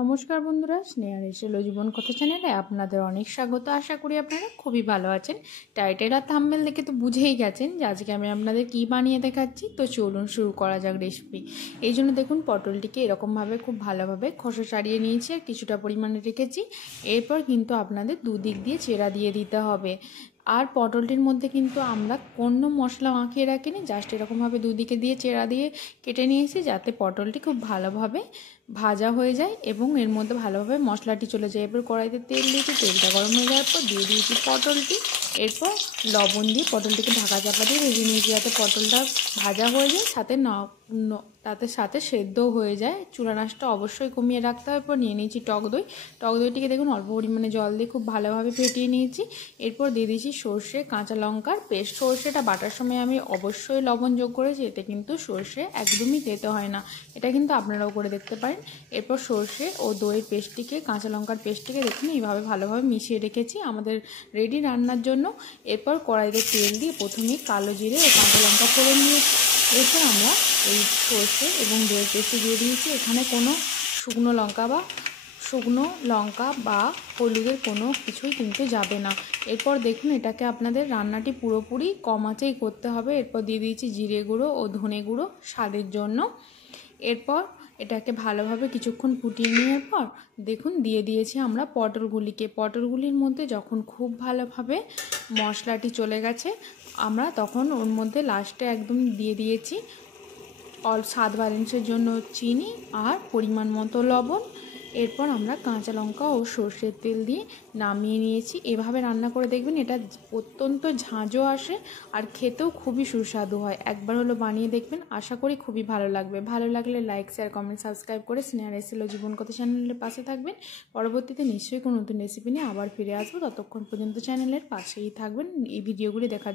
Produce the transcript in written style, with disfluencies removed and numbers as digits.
নমস্কার বন্ধুরা, স্নেহার এসেলো জীবন কথা চ্যানেলে আপনাদের অনেক স্বাগত। আশা করি আপনারা খুবই ভালো আছেন। টাইটেল আর থাম্বনেল দেখে তো বুঝেই গেছেন যে আজকে আমি আপনাদের কী বানিয়ে দেখাচ্ছি। তো চলুন শুরু করা যাক রেসিপি। এই জন্য দেখুন পটলটিকে এরকমভাবে খুব ভালোভাবে খোসা ছাড়িয়ে নিয়েছি আর কিছুটা পরিমাণে রেখেছি। এরপর কিন্তু আপনাদের দুদিক দিয়ে চেরা দিয়ে দিতে হবে। আর পটলটির মধ্যে কিন্তু আমরা কোনো মশলা মাখিয়ে রাখিনি, জাস্ট এরকমভাবে দুদিকে দিয়ে চেরা দিয়ে কেটে নিয়েছি যাতে পটলটি খুব ভালোভাবে ভাজা হয়ে যায় এবং এর মধ্যে ভালোভাবে মশলাটি চলে যায়। এরপর কড়াইতে তেল দিয়েছি, তেলটা গরম হয়ে যাওয়ার পর দিয়ে দিয়েছি পটলটি। এরপর লবণ দিয়ে পটলটিকে ঢাকা চাপা দিয়ে ভেজে নিয়েছি যাতে পটলটা ভাজা হয়ে যায়, তাতে সাথে সেদ্ধও হয়ে যায়। চুলা আঁচটা অবশ্যই কমিয়ে রাখতে হবে। এরপর নিয়ে নিয়েছি টক দই। টক দইটিকে দেখুন অল্প পরিমাণে জল দিয়ে খুব ভালোভাবে ফেটিয়ে নিয়েছি। এরপর দিয়ে দিয়েছি সর্ষে কাঁচা লঙ্কার পেস্ট। সর্ষেটা বাটার সময় আমি অবশ্যই লবণ যোগ করেছি, এতে কিন্তু সর্ষে একদমই তেতো হয় না। এটা কিন্তু আপনারাও করে দেখতে পারেন। এরপর সর্ষে ও দইয়ের পেস্টটিকে কাঁচা লঙ্কার পেস্টটিকে দেখুন এইভাবে ভালোভাবে মিশিয়ে রেখেছি আমাদের রেডি রান্নার জন্য। এরপর কড়াইতে তেল দিয়ে প্রথমে কালো জিরে ও কাঁচা লঙ্কা ফোড়ন নিয়েছি। এরপর আমরা এই সর্ষে এবং দইয়ের পেস্টটি দিয়ে দিয়েছি। এখানে কোনো শুকনো লঙ্কা বা হলুদের কোনো কিছুই কিন্তু যাবে না। এরপর দেখুন এটাকে আপনাদের রান্নাটি পুরোপুরি কম আঁচেই করতে হবে। এরপর দিয়ে দিয়েছি জিরে গুঁড়ো ও ধনে গুঁড়ো স্বাদের জন্য। এরপর এটাকে ভালোভাবে কিছুক্ষণ ফুটিয়ে নেওয়ার পর দেখুন দিয়ে দিয়েছি আমরা পটলগুলির মধ্যে যখন খুব ভালোভাবে মশলাটি চলে গেছে আমরা তখন ওর মধ্যে লাস্টে একদম দিয়ে দিয়েছি স্বাদ ব্যালেন্সের জন্য চিনি আর পরিমাণ মতো লবণ। এরপর আমরা কাঁচা লঙ্কা ও সর্ষের তেল দিয়ে নামিয়ে নিয়েছি। এভাবে রান্না করে দেখবেন, এটা অত্যন্ত ঝাঁঝও আসে আর খেতেও খুবই সুস্বাদু হয়। একবার হলো বানিয়ে দেখবেন, আশা করি খুবই ভালো লাগবে। ভালো লাগলে লাইক, শেয়ার, কমেন্ট, সাবস্ক্রাইব করে স্নেহার এসেলো জীবন কথা চ্যানেলের পাশে থাকবেন। পরবর্তীতে নিশ্চয়ই কোনো নতুন রেসিপি নিয়ে আবার ফিরে আসবো। ততক্ষণ পর্যন্ত চ্যানেলের পাশেই থাকবেন এই ভিডিওগুলি দেখার জন্য।